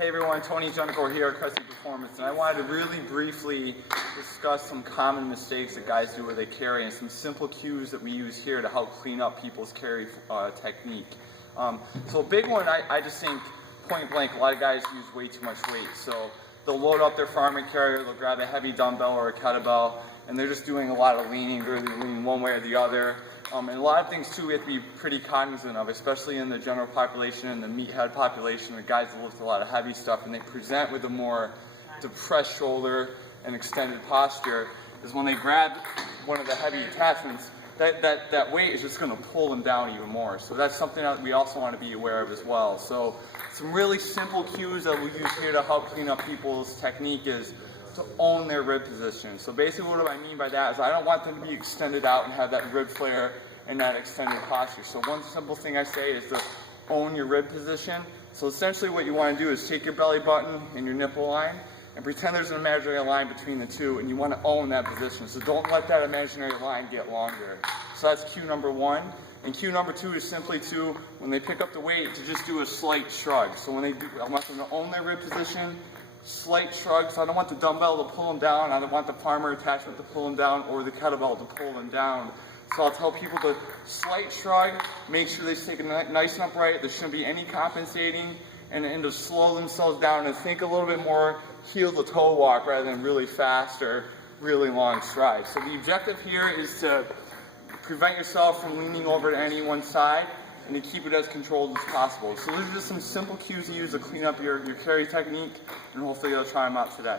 Hey everyone, Tony Gentilcore here at Cressy Performance, and I wanted to really briefly discuss some common mistakes that guys do where they carry and some simple cues that we use here to help clean up people's carry technique. So a big one, I just think, point blank, a lot of guys use way too much weight. So they'll load up their farming carrier, they'll grab a heavy dumbbell or a kettlebell, and they're just doing a lot of leaning, really leaning one way or the other. And a lot of things too we have to be pretty cognizant of, especially in the general population and the meathead population, the guys that lift a lot of heavy stuff and they present with a more depressed shoulder and extended posture, is when they grab one of the heavy attachments, that weight is just going to pull them down even more. So that's something that we also want to be aware of as well. So some really simple cues that we use here to help clean up people's technique is to own their rib position. So basically what I mean by that is I don't want them to be extended out and have that rib flare and that extended posture. So one simple thing I say is to own your rib position. So essentially what you want to do is take your belly button and your nipple line and pretend there's an imaginary line between the two, and you want to own that position. So don't let that imaginary line get longer. So that's cue number one. And cue number two is simply to, when they pick up the weight, to just do a slight shrug. So when they do, I want them to own their rib position, slight shrugs. I don't want the dumbbell to pull them down. I don't want the farmer attachment to pull them down or the kettlebell to pull them down. So I'll tell people to slight shrug, make sure they stay nice and upright. There shouldn't be any compensating, and to slow themselves down and think a little bit more heel to toe walk rather than really fast or really long strides. So the objective here is to prevent yourself from leaning over to any one side and to keep it as controlled as possible. So those are just some simple cues to use to clean up your carry technique, and hopefully you'll try them out today.